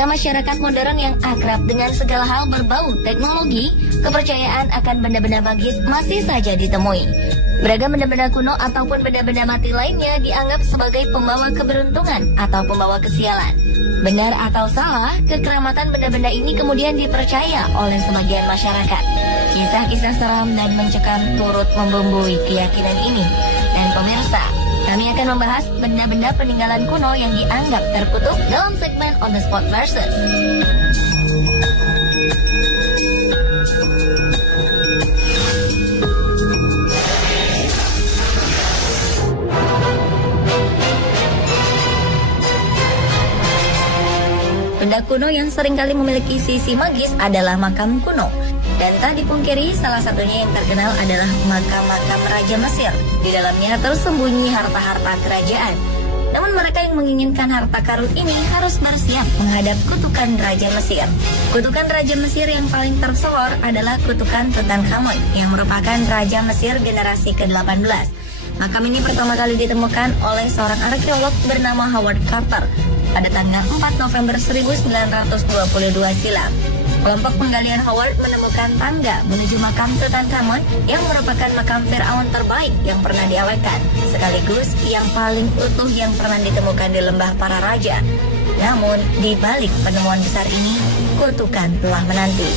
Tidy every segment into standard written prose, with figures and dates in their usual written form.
tengah masyarakat modern yang akrab dengan segala hal berbau teknologi, kepercayaan akan benda-benda magis masih saja ditemui. Beragam benda-benda kuno ataupun benda-benda mati lainnya dianggap sebagai pembawa keberuntungan atau pembawa kesialan. Benar atau salah, kekeramatan benda-benda ini kemudian dipercaya oleh sebagian masyarakat. Kisah-kisah seram dan mencekam turut membumbui keyakinan ini. Dan pemirsa, kami akan membahas benda-benda peninggalan kuno yang dianggap terkutuk dalam segmen On The Spot Versus. Benda kuno yang seringkali memiliki sisi magis adalah makam kuno. Dan tak dipungkiri, salah satunya yang terkenal adalah makam-makam Raja Mesir. Di dalamnya tersembunyi harta-harta kerajaan. Namun mereka yang menginginkan harta karun ini harus bersiap menghadap kutukan Raja Mesir. Kutukan Raja Mesir yang paling tersohor adalah kutukan Tutankhamun, yang merupakan Raja Mesir generasi ke-18. Makam ini pertama kali ditemukan oleh seorang arkeolog bernama Howard Carter pada tanggal 4 November 1922 silam. Kelompok penggalian Howard menemukan tangga menuju makam Tutankhamun yang merupakan makam Firaun terbaik yang pernah diawetkan, sekaligus yang paling utuh yang pernah ditemukan di lembah para raja. Namun, di balik penemuan besar ini, kutukan telah menanti.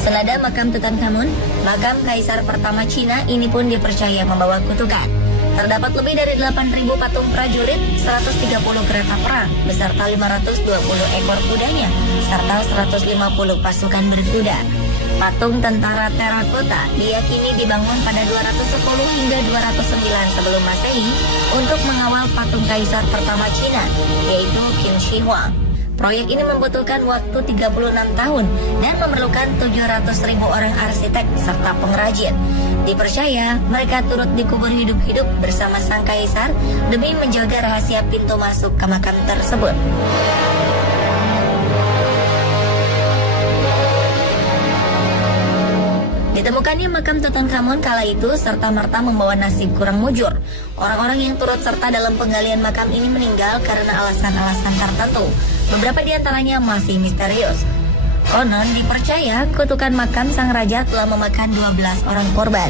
Senada makam Tutankhamun, makam Kaisar pertama Cina ini pun dipercaya membawa kutukan. Terdapat lebih dari 8.000 patung prajurit, 130 kereta perang, beserta 520 ekor kudanya, serta 150 pasukan berkuda. Patung tentara terakota diyakini dibangun pada 210 hingga 209 sebelum Masehi untuk mengawal patung Kaisar pertama Cina, yaitu Qin Shi Huang. Proyek ini membutuhkan waktu 36 tahun dan memerlukan 700.000 orang arsitek serta pengrajin. Dipercaya mereka turut dikubur hidup-hidup bersama sang kaisar demi menjaga rahasia pintu masuk ke makam tersebut. Ditemukannya makam Tutankhamun kala itu serta-merta membawa nasib kurang mujur. Orang-orang yang turut serta dalam penggalian makam ini meninggal karena alasan-alasan tertentu. Beberapa di antaranya masih misterius. Konon dipercaya kutukan makam sang raja telah memakan 12 orang korban.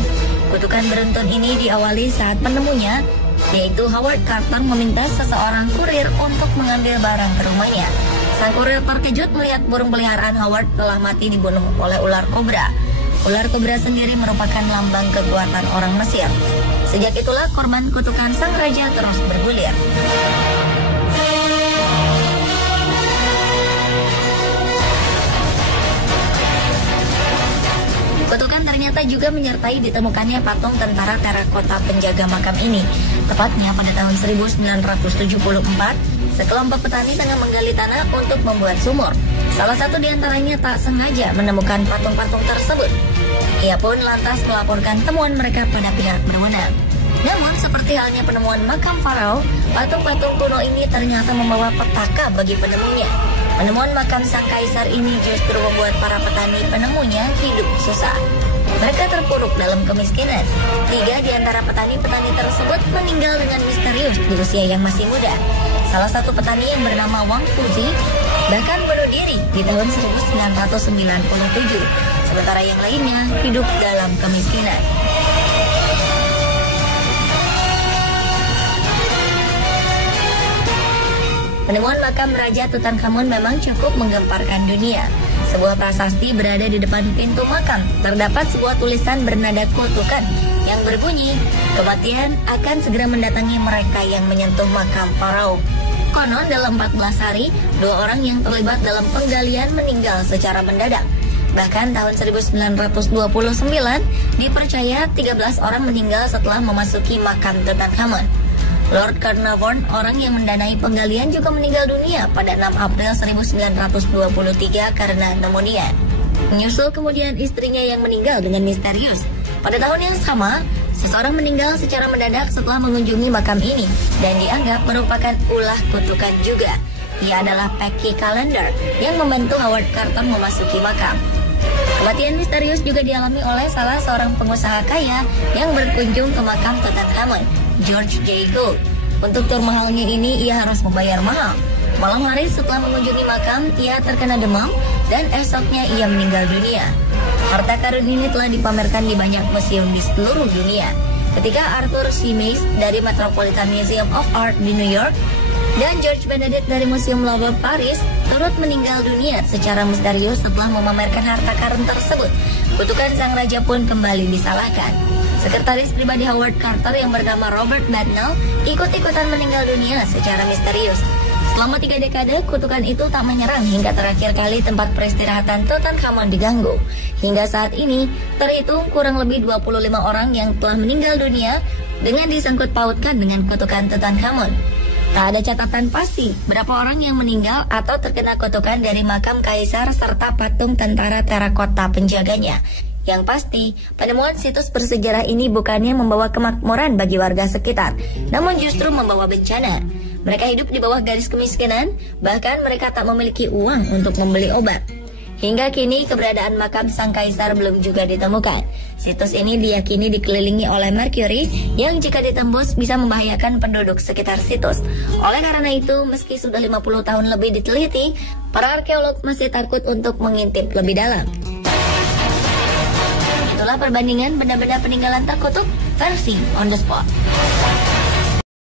Kutukan beruntun ini diawali saat penemunya, yaitu Howard Carter, meminta seseorang kurir untuk mengambil barang ke rumahnya. Sang kurir terkejut melihat burung peliharaan Howard telah mati dibunuh oleh ular kobra. Ular kobra sendiri merupakan lambang kekuatan orang Mesir. Sejak itulah korban kutukan sang raja terus bergulir. Kutukan ternyata juga menyertai ditemukannya patung tentara terakota penjaga makam ini. Tepatnya pada tahun 1974, sekelompok petani tengah menggali tanah untuk membuat sumur. Salah satu di antaranya tak sengaja menemukan patung-patung tersebut. Ia pun lantas melaporkan temuan mereka pada pihak berwenang. Namun, seperti halnya penemuan makam Farao, patung-patung kuno ini ternyata membawa petaka bagi penemunya. Penemuan makam sang kaisar ini justru membuat para petani penemunya hidup susah. Mereka terpuruk dalam kemiskinan. 3 di antara petani-petani tersebut meninggal dengan misterius di usia yang masih muda. Salah satu petani yang bernama Wang Fuzi bahkan bunuh diri di tahun 1997. Sementara yang lainnya hidup dalam kemiskinan. Penemuan makam Raja Tutankhamun memang cukup menggemparkan dunia. Sebuah prasasti berada di depan pintu makam. Terdapat sebuah tulisan bernada kutukan yang berbunyi, "Kematian akan segera mendatangi mereka yang menyentuh makam Farao." Konon dalam 14 hari, 2 orang yang terlibat dalam penggalian meninggal secara mendadak. Bahkan tahun 1929 dipercaya 13 orang meninggal setelah memasuki makam Tutankhamun. Lord Carnarvon, orang yang mendanai penggalian, juga meninggal dunia pada 6 April 1923 karena pneumonia. Menyusul kemudian istrinya yang meninggal dengan misterius. Pada tahun yang sama, seseorang meninggal secara mendadak setelah mengunjungi makam ini dan dianggap merupakan ulah kutukan juga. Ia adalah Peggy Callender yang membantu Howard Carter memasuki makam. Kematian misterius juga dialami oleh salah seorang pengusaha kaya yang berkunjung ke makam Tutankhamun, George J. Gould. Untuk tur mahalnya ini ia harus membayar mahal. Malam hari setelah mengunjungi makam, ia terkena demam dan esoknya ia meninggal dunia. Harta karun ini telah dipamerkan di banyak museum di seluruh dunia. Ketika Arthur C. Mace dari Metropolitan Museum of Art di New York dan George Benedict dari Museum Louvre Paris turut meninggal dunia secara misterius setelah memamerkan harta karun tersebut, kutukan sang raja pun kembali disalahkan. Sekretaris pribadi Howard Carter yang bernama Robert Badnell ikut-ikutan meninggal dunia secara misterius. Selama 3 dekade, kutukan itu tak menyerang hingga terakhir kali tempat peristirahatan Tutankhamun diganggu. Hingga saat ini, terhitung kurang lebih 25 orang yang telah meninggal dunia dengan disangkut pautkan dengan kutukan Tutankhamun. Tak ada catatan pasti berapa orang yang meninggal atau terkena kutukan dari makam kaisar serta patung tentara terakota penjaganya. Yang pasti, penemuan situs bersejarah ini bukannya membawa kemakmuran bagi warga sekitar, namun justru membawa bencana. Mereka hidup di bawah garis kemiskinan, bahkan mereka tak memiliki uang untuk membeli obat. Hingga kini keberadaan makam sang kaisar belum juga ditemukan. Situs ini diyakini dikelilingi oleh merkuri yang jika ditembus bisa membahayakan penduduk sekitar situs. Oleh karena itu, meski sudah 50 tahun lebih diteliti, para arkeolog masih takut untuk mengintip lebih dalam. Itulah perbandingan benda-benda peninggalan terkutuk versi On The Spot.